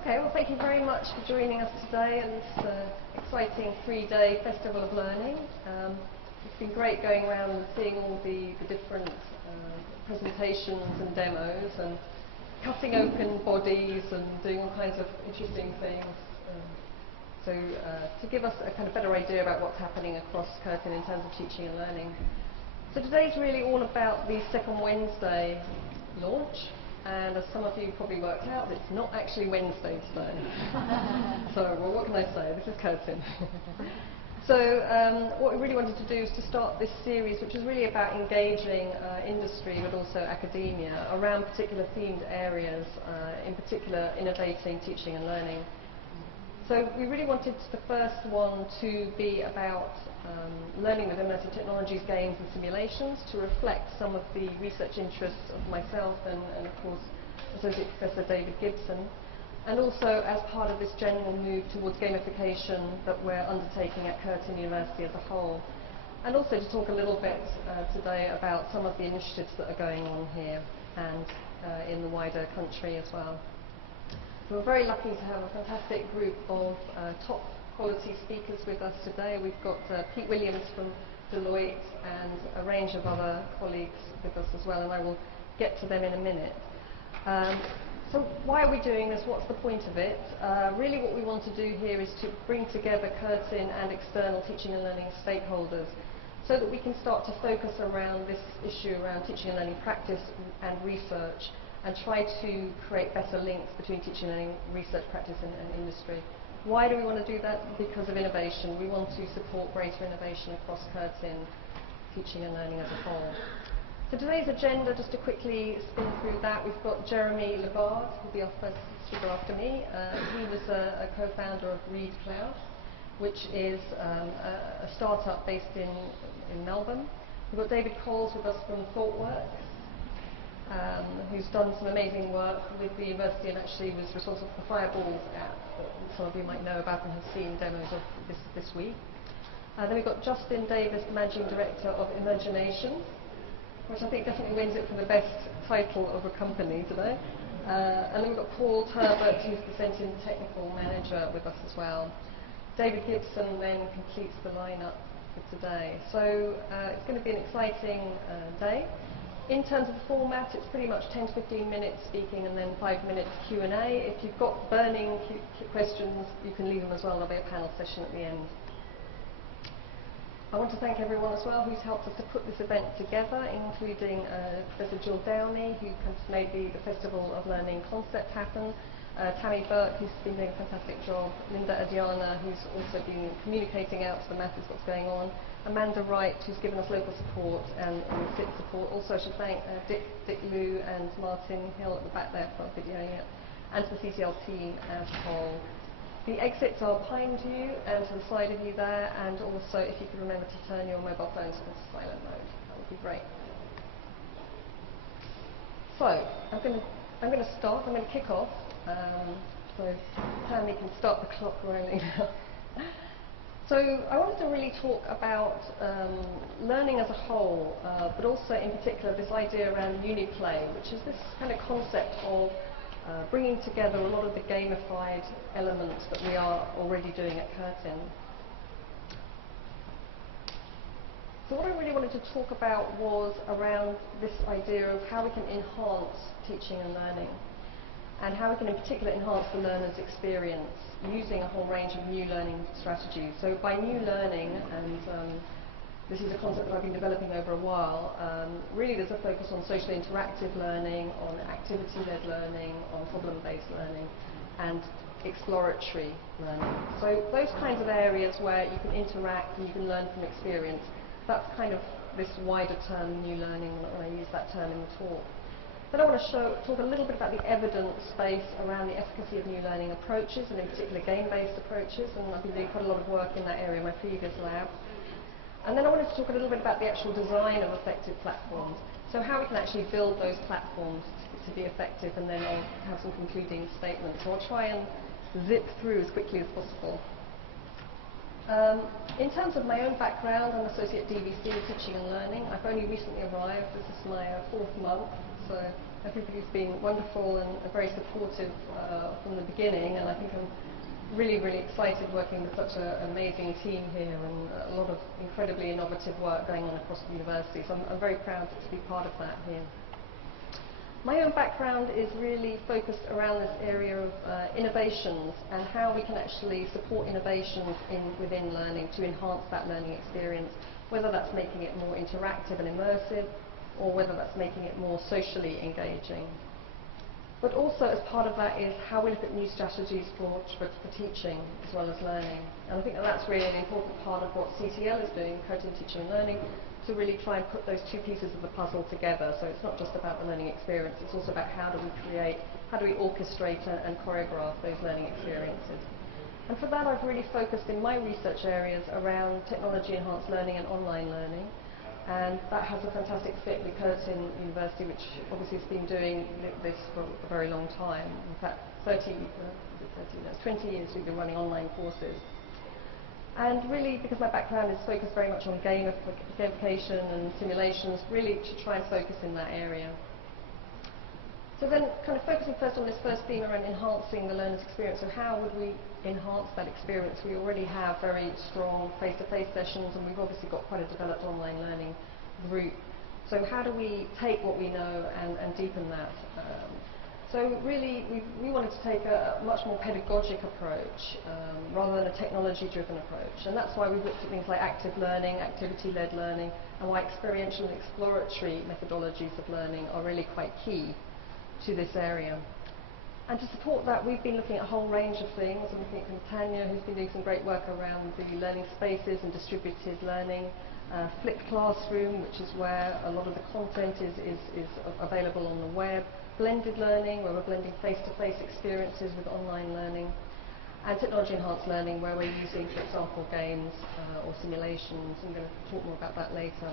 Okay, well thank you very much for joining us today at this exciting 3-day Festival of Learning. It's been great going around and seeing all the different presentations and demos and cutting open bodies and doing all kinds of interesting things. To give us a kind of better idea about what's happening across Curtin in terms of teaching and learning. So today's really all about the second Wednesday launch. And as some of you probably worked out, it's not actually Wednesday today. So, well, what can I say? This is Curtin. So, what we really wanted to do is to start this series, which is really about engaging industry, but also academia, around particular themed areas, in particular innovating teaching and learning. So, we really wanted the first one to be about learning with immersive technologies, games and simulations to reflect some of the research interests of myself and of course Associate Professor David Gibson, and also as part of this general move towards gamification that we're undertaking at Curtin University as a whole, and also to talk a little bit today about some of the initiatives that are going on here and in the wider country as well. So we're very lucky to have a fantastic group of top quality speakers with us today. We've got Pete Williams from Deloitte and a range of other colleagues with us as well, and I will get to them in a minute. So why are we doing this? What's the point of it? Really what we want to do here is to bring together Curtin and external teaching and learning stakeholders so that we can start to focus around this issue around teaching and learning practice and research and try to create better links between teaching and learning, research, practice and industry. Why do we want to do that? Because of innovation. We want to support greater innovation across Curtin, teaching and learning as a whole. So today's agenda, just to quickly spin through that, we've got Jeremy Lagarde, who'll be our first speaker after me. He was a co-founder of Read Cloud, which is a startup based in Melbourne. We've got David Coles with us from ThoughtWorks, who's done some amazing work with the university and actually was responsible for the Fireballs app that some of you might know about and have seen demos of this week. Then we've got Justin Davis, the Managing Director of Imagination, which I think definitely wins it for the best title of a company today. And then we've got Paul Turbot, who's the Centre Technical Manager with us as well. David Gibson then completes the lineup for today. So it's going to be an exciting day. In terms of the format, it's pretty much 10 to 15 minutes speaking and then 5 minutes Q&A. If you've got burning questions, you can leave them as well. There'll be a panel session at the end. I want to thank everyone as well who's helped us to put this event together, including Professor Jill Downey, who made the Festival of Learning concept happen, Tammy Burke, who's been doing a fantastic job, Linda Adiana, who's also been communicating out to the masses what's going on, Amanda Wright, who's given us local support and SIT support. Also, I should thank Dick Liu and Martin Hill at the back there for videoing it, and to the CCL team as a whole. The exits are behind you and to the side of you there, and also if you could remember to turn your mobile phones into silent mode, that would be great. So, I'm going to start, I'm going to kick off, so Tammy can start the clock rolling now. So I wanted to really talk about learning as a whole, but also in particular this idea around Uniplay, which is this kind of concept of bringing together a lot of the gamified elements that we are already doing at Curtin. So what I really wanted to talk about was around this idea of how we can enhance teaching and learning, and how we can in particular enhance the learner's experience using a whole range of new learning strategies. So by new learning, and this is a concept that I've been developing over a while, really there's a focus on socially interactive learning, on activity-led learning, on problem-based learning, and exploratory learning. So those kinds of areas where you can interact and you can learn from experience, that's kind of this wider term, new learning, when I use that term in the talk. Then I want to talk a little bit about the evidence base around the efficacy of new learning approaches, and in particular game-based approaches, and I've been doing quite a lot of work in that area in my previous lab. And then I wanted to talk a little bit about the actual design of effective platforms, so how we can actually build those platforms to be effective, and then I'll have some concluding statements. So I'll try and zip through as quickly as possible. In terms of my own background, I'm Associate DVC in Teaching and Learning. I've only recently arrived. This is my 4th month, so Everybody's been wonderful and very supportive from the beginning, and I think I'm really, really excited working with such an amazing team here and a lot of incredibly innovative work going on across the university. So I'm very proud to be part of that here. My own background is really focused around this area of innovations and how we can actually support innovations within learning to enhance that learning experience, whether that's making it more interactive and immersive or whether that's making it more socially engaging. But also as part of that is how we look at new strategies for teaching as well as learning. And I think that's really an important part of what CTL is doing, Curtin Teaching and Learning, to really try and put those two pieces of the puzzle together. So it's not just about the learning experience, it's also about how do we orchestrate and choreograph those learning experiences. And for that I've really focused in my research areas around technology-enhanced learning and online learning. And that has a fantastic fit with Curtin University, which obviously has been doing this for a very long time. In fact, 20 years we've been running online courses. And really, because my background is focused very much on gamification and simulations, really to try and focus in that area. So then, kind of focusing first on this first theme around enhancing the learner's experience. So how would we enhance that experience? We already have very strong face-to-face sessions, and we've obviously got quite a developed online learning group. So how do we take what we know and deepen that? So really, we wanted to take a much more pedagogic approach rather than a technology-driven approach. And that's why we've looked at things like active learning, activity-led learning, and why experiential and exploratory methodologies of learning are really quite key to this area. And to support that, we've been looking at a whole range of things. I'm looking at Tanya, who's been doing some great work around the learning spaces and distributed learning. Flipped classroom, which is where a lot of the content is available on the web. Blended learning, where we're blending face-to-face experiences with online learning. And technology-enhanced learning, where we're using, for example, games or simulations. I'm going to talk more about that later.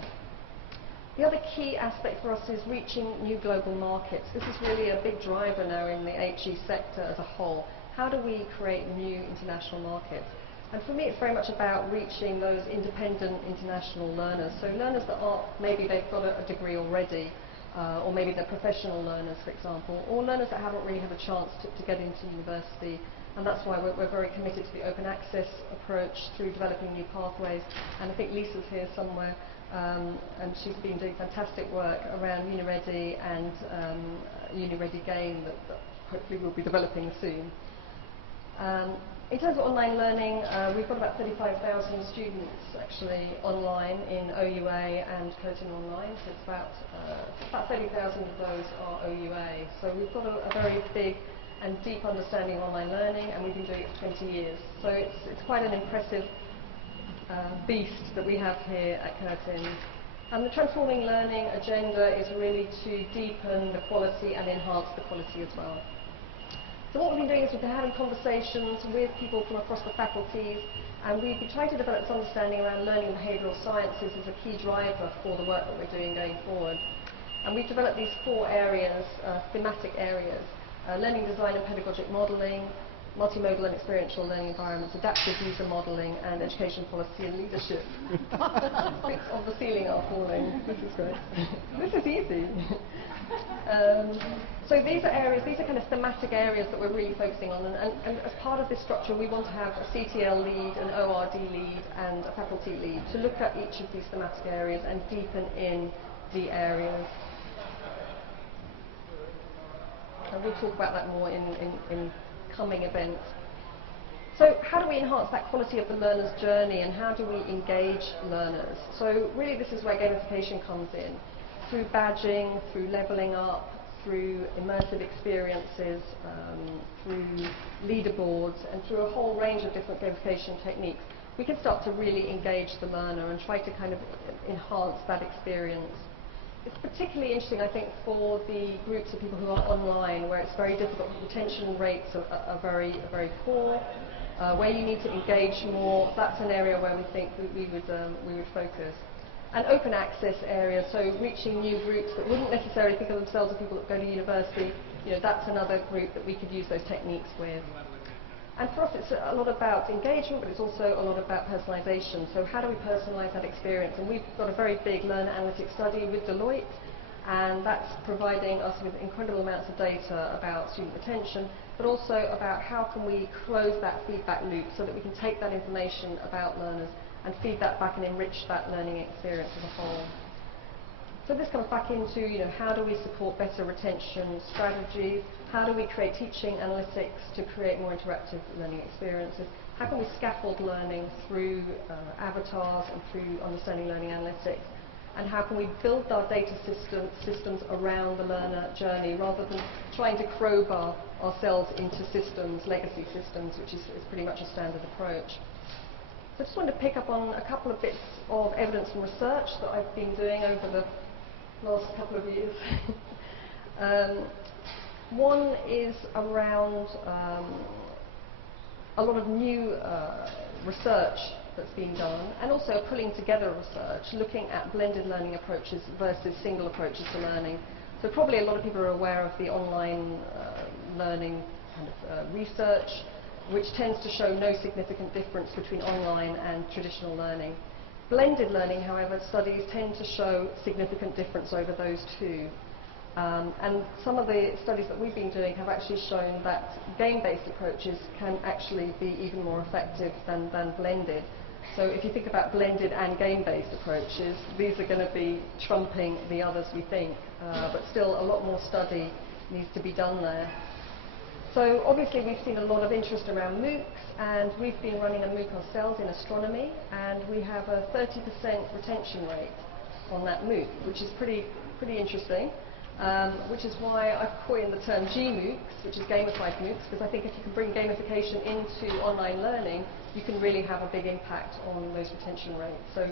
The other key aspect for us is reaching new global markets. This is really a big driver now in the HE sector as a whole. How do we create new international markets? And for me, it's very much about reaching those independent international learners. So learners that are, maybe they've got a degree already, or maybe they're professional learners, for example, or learners that haven't really had a chance to get into university. And that's why we're very committed to the open access approach through developing new pathways. And I think Lisa's here somewhere. And she's been doing fantastic work around UniReady and UniReady Game that hopefully we'll be developing soon. In terms of online learning, we've got about 35,000 students actually online in OUA and Curtin Online, so it's about 30,000 of those are OUA. So we've got a very big and deep understanding of online learning, and we've been doing it for 20 years. So it's quite an impressive beast that we have here at Curtin. And the transforming learning agenda is really to deepen the quality and enhance the quality as well. So what we've been doing is we've been having conversations with people from across the faculties, and we've been trying to develop this understanding around learning and behavioural sciences as a key driver for the work that we're doing going forward. And we've developed these 4 areas, thematic areas: learning design and pedagogic modelling, multimodal and experiential learning environments, adaptive user modelling, and education policy and leadership. Bits of the ceiling are falling. This is great. This is easy. So these are areas, these are kind of thematic areas that we're really focusing on, and as part of this structure we want to have a CTL lead, an ORD lead, and a faculty lead to look at each of these thematic areas and deepen in the areas. And we'll talk about that more in coming events. So how do we enhance that quality of the learner's journey, and how do we engage learners? So really this is where gamification comes in, through badging, through levelling up, through immersive experiences, through leaderboards, and through a whole range of different gamification techniques. We can start to really engage the learner and try to kind of enhance that experience. It's particularly interesting, I think, for the groups of people who are online, where it's very difficult. Retention rates are very poor. Where you need to engage more, that's an area where we think we would focus. And open access areas, so reaching new groups that wouldn't necessarily think of themselves as people that go to university. That's another group that we could use those techniques with. And for us, it's a lot about engagement, but it's also a lot about personalisation. So how do we personalise that experience? And we've got a very big learner analytics study with Deloitte, And that's providing us with incredible amounts of data about student retention, but also about how can we close that feedback loop so that we can take that information about learners and feed that back and enrich that learning experience as a whole. So this comes back into, how do we support better retention strategies? How do we create teaching analytics to create more interactive learning experiences? How can we scaffold learning through avatars and through understanding learning analytics? And how can we build our data systems around the learner journey rather than trying to crowbar ourselves into systems, legacy systems, which is pretty much a standard approach. So I just wanted to pick up on a couple of bits of evidence and research that I've been doing over the last couple of years. One is around a lot of new research that's been done, and also pulling together research, looking at blended learning approaches versus single approaches to learning. So probably a lot of people are aware of the online learning kind of research, which tends to show no significant difference between online and traditional learning. Blended learning, however, studies tend to show significant difference over those two. And some of the studies that we've been doing have actually shown that game-based approaches can actually be even more effective than blended. So if you think about blended and game-based approaches, these are going to be trumping the others, we think, but still a lot more study needs to be done there. So obviously we've seen a lot of interest around MOOCs, and we've been running a MOOC ourselves in astronomy, and we have a 30% retention rate on that MOOC, which is pretty interesting. Which is why I've coined the term GMOOCs, which is gamified MOOCs, because I think if you can bring gamification into online learning, you can really have a big impact on those retention rates. So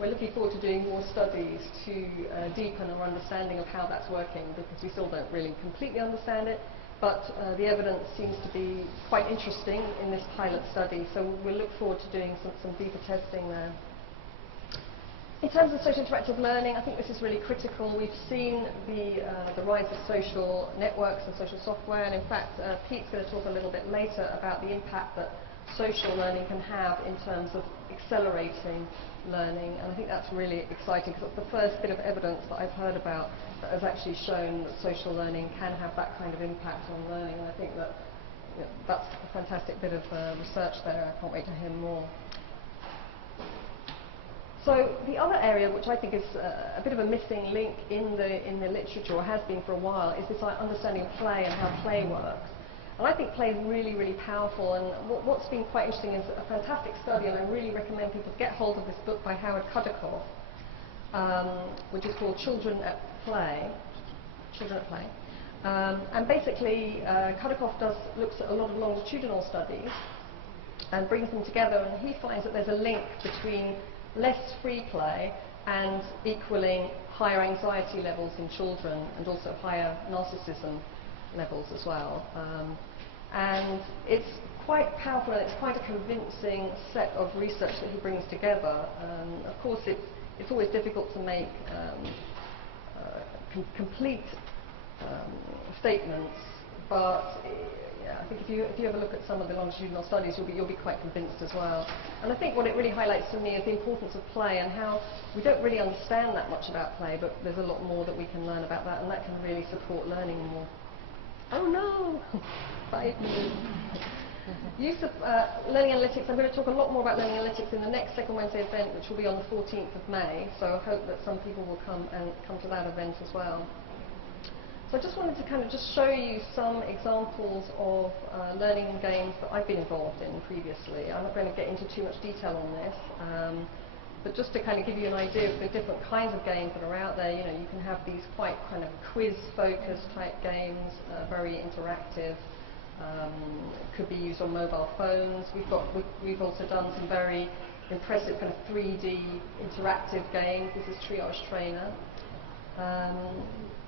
we're looking forward to doing more studies to deepen our understanding of how that's working, because we still don't really completely understand it, but the evidence seems to be quite interesting in this pilot study, so we'll look forward to doing some deeper testing there. In terms of social interactive learning, I think this is really critical. We've seen the rise of social networks and social software, and in fact, Pete's going to talk a little bit later about the impact that social learning can have in terms of accelerating learning, and I think that's really exciting, because that's the first bit of evidence that I've heard about that has actually shown that social learning can have that kind of impact on learning, and I think that that's a fantastic bit of research there. I can't wait to hear more. So the other area, which I think is a bit of a missing link in the literature, or has been for a while, is this understanding of play and how play works. And I think play is really, really powerful, and what's been quite interesting is a fantastic study, and I really recommend people get hold of this book by Howard Kudikoff, which is called Children at Play. And basically, Kudikoff looks at a lot of longitudinal studies and brings them together, and he finds that there's a link between less free play and equaling higher anxiety levels in children, and also higher narcissism levels as well. And it's quite powerful, and it's quite a convincing set of research that he brings together. Of course, it's always difficult to make complete statements, but I think if you ever look at some of the longitudinal studies, you'll be quite convinced as well. And I think what it really highlights to me is the importance of play, and how we don't really understand that much about play, but there's a lot more that we can learn about that, and that can really support learning more. Oh no! 5 minutes. Use of learning analytics. I'm going to talk a lot more about learning analytics in the next Second Wednesday event, which will be on the 14th of May, so I hope that some people will come to that event as well. So I just wanted to kind of just show you some examples of learning games that I've been involved in previously. I'm not going to get into too much detail on this, but just to kind of give you an idea of the different kinds of games that are out there. You can have these quite kind of quiz-focused type games, very interactive. Could be used on mobile phones. We've also done some very impressive kind of 3D interactive games. This is Triage Trainer.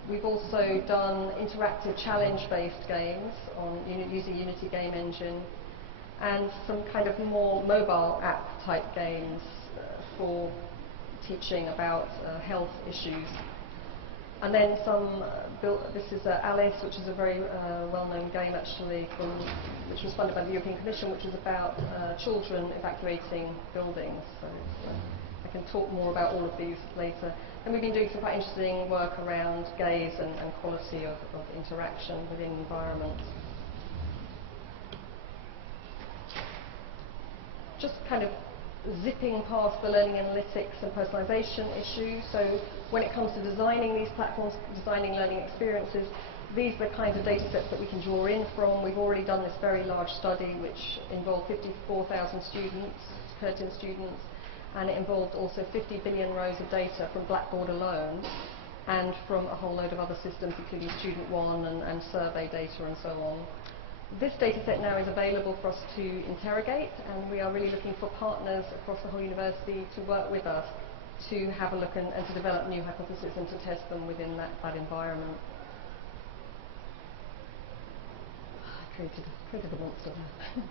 We've also done interactive challenge-based games using Unity Game Engine, and some kind of more mobile app type games for teaching about health issues. And then this is Alice, which is a very well-known game actually, which was funded by the European Commission, which is about children evacuating buildings. So it's a can talk more about all of these later. And we've been doing some quite interesting work around gaze and quality of interaction within environments. Just kind of zipping past the learning analytics and personalization issues. So when it comes to designing these platforms, designing learning experiences, these are the kinds of data sets that we can draw in from. We've already done this very large study which involved 54,000 students, Curtin students, and it involved also 50 billion rows of data from Blackboard alone and from a whole load of other systems including Student One and survey data and so on. This data set now is available for us to interrogate, and we are really looking for partners across the whole university to work with us to have a look and to develop new hypotheses and to test them within that environment. I created a monster there.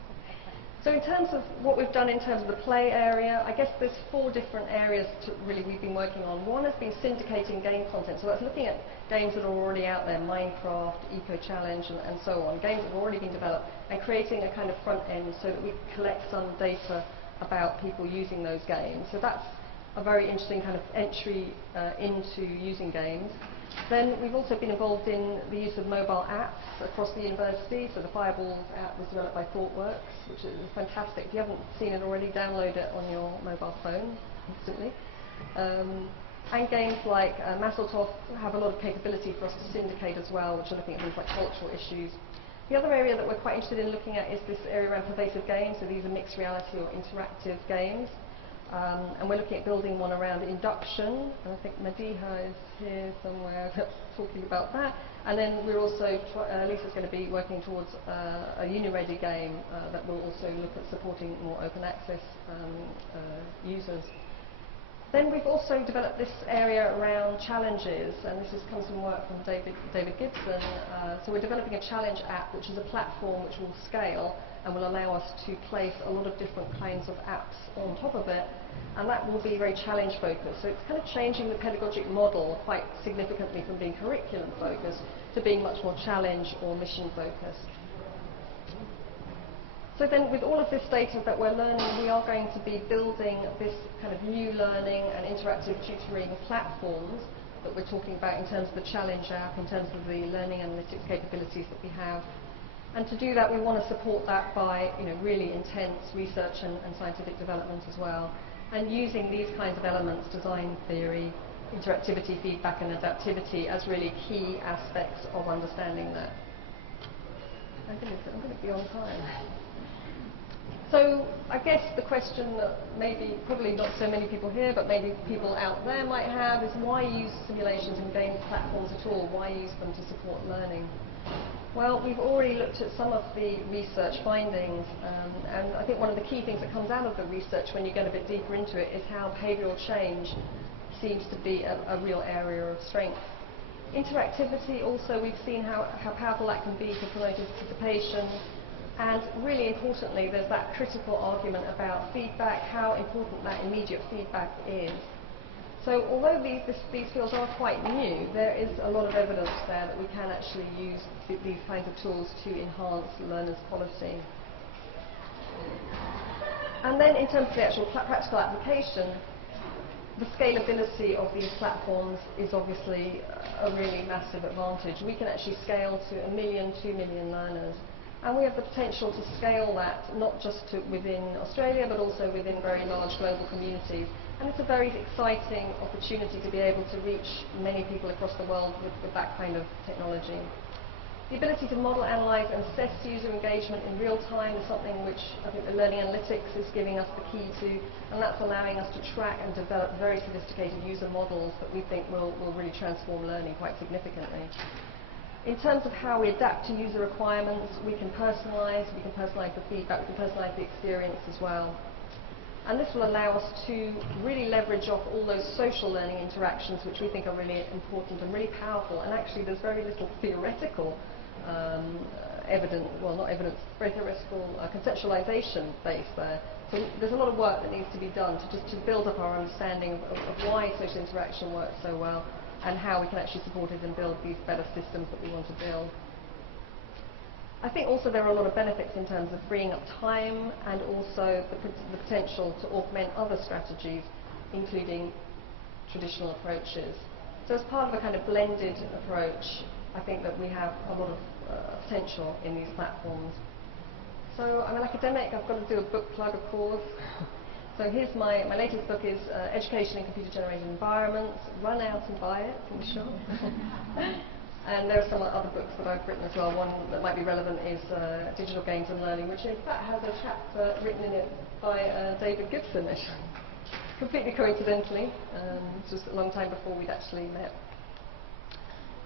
So in terms of what we've done in terms of the play area, I guess there's 4 different areas really we've been working on. One has been syndicating game content, so that's looking at games that are already out there, Minecraft, Eco Challenge and so on, games that have already been developed, and creating a kind of front end so that we collect some data about people using those games. So that's a very interesting kind of entry into using games. Then we've also been involved in the use of mobile apps across the university. So the Fireballs app was developed by ThoughtWorks, which is fantastic. If you haven't seen it already, download it on your mobile phone instantly. And games like Masseltoff have a lot of capability for us to syndicate as well, which are looking at things like cultural issues. The other area that we're quite interested in looking at is this area around pervasive games. So these are mixed reality or interactive games. And we're looking at building one around induction, and I think Madiha is here somewhere talking about that. And then we're also, Lisa's going to be working towards a uni-ready game that will also look at supporting more open access users. Then we've also developed this area around challenges, and this comes from work from David Gibson. So we're developing a challenge app, which is a platform which will scale and will allow us to place a lot of different kinds of apps on top of it, and that will be very challenge focused. So it's kind of changing the pedagogic model quite significantly from being curriculum focused to being much more challenge or mission focused. So then with all of this data that we're learning, we are going to be building this kind of new learning and interactive tutoring platforms that we're talking about in terms of the challenge app, in terms of the learning analytics capabilities that we have. And to do that, we want to support that by really intense research and scientific development as well. And using these kinds of elements, design theory, interactivity, feedback and adaptivity as really key aspects of understanding that. I'm going to be on time. So I guess the question that probably not so many people here, but maybe people out there might have is why use simulations and game platforms at all? Why use them to support learning? Well, we've already looked at some of the research findings, and I think one of the key things that comes out of the research when you get a bit deeper into it is how behavioural change seems to be a real area of strength. Interactivity also, we've seen how powerful that can be for promoting participation, and really importantly, there's that critical argument about feedback, how important that immediate feedback is. So although these fields are quite new, there is a lot of evidence there that we can actually use these kinds of tools to enhance learners' quality. And then in terms of the actual practical application, the scalability of these platforms is obviously a really massive advantage. We can actually scale to 1 million, 2 million learners. And we have the potential to scale that not just within Australia, but also within very large global communities. And it's a very exciting opportunity to be able to reach many people across the world with that kind of technology. The ability to model, analyse and assess user engagement in real time is something which I think the learning analytics is giving us the key to, and that's allowing us to track and develop very sophisticated user models that we think will really transform learning quite significantly. In terms of how we adapt to user requirements, we can personalise the feedback, we can personalise the experience as well. And this will allow us to really leverage off all those social learning interactions which we think are really important and really powerful. And actually there's very little theoretical evidence, well not evidence, very theoretical conceptualization base there. So there's a lot of work that needs to be done to build up our understanding of why social interaction works so well and how we can actually support it and build these better systems that we want to build. I think also there are a lot of benefits in terms of freeing up time and also the potential to augment other strategies. including traditional approaches. So as part of a kind of blended approach, I think that we have a lot of potential in these platforms. So I'm an academic, I've got to do a book plug, of course. So here's my latest book is Education in Computer-Generated Environments. Run out and buy it in the shop. And there are some other books that I've written as well. One that might be relevant is Digital Games and Learning, which in fact has a chapter written in it by David Gibson, actually. Completely coincidentally, just a long time before we'd actually met.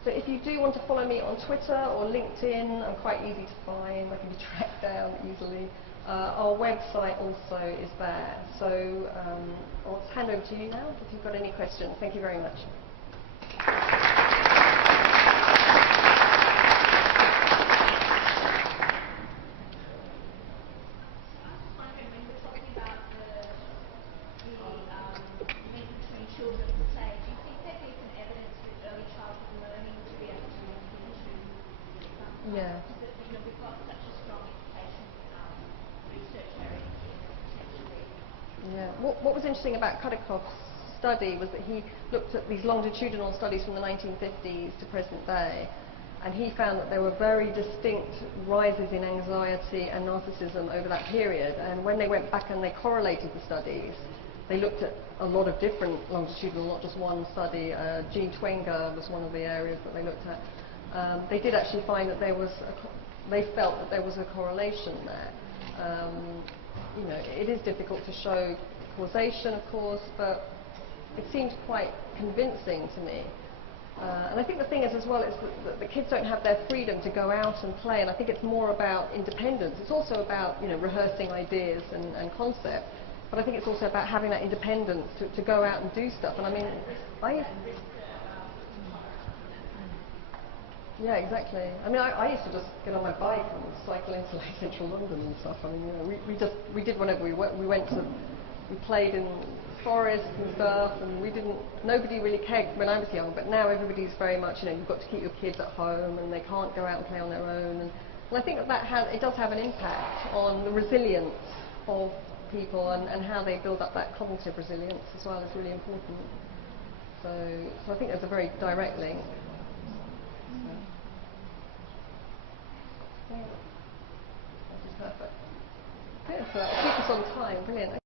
So if you do want to follow me on Twitter or LinkedIn, I'm quite easy to find. I can be tracked down easily. Our website also is there. So I'll hand over to you now if you've got any questions. Thank you very much. Yeah. Because we've got such a strong education research area potentially. Yeah. What was interesting about Kudikoff's study was that he looked at these longitudinal studies from the 1950s to present day, and he found that there were very distinct rises in anxiety and narcissism over that period. And when they went back and they correlated the studies, they looked at a lot of different longitudinal, not just one study. Gene Twenger was one of the areas that they looked at. They did actually find that there was they felt that there was a correlation there. You know, it is difficult to show causation, of course, but it seemed quite convincing to me. And I think the thing is as well is that the kids don't have their freedom to go out and play, and I think it's more about independence. It's also about, you know, rehearsing ideas and concepts, but I think it's also about having that independence to go out and do stuff. And I mean, yeah, exactly. I mean, I used to just get on my bike and cycle into like central London and stuff. I mean, you know, we did whatever we played in forests and stuff, and nobody really cared when I was young, but now everybody's very much, you know, you've got to keep your kids at home and they can't go out and play on their own. And I think it does have an impact on the resilience of people and how they build up that cognitive resilience as well is really important. So I think there's a very direct link. That is perfect. Good, so that'll keep us on time. Brilliant.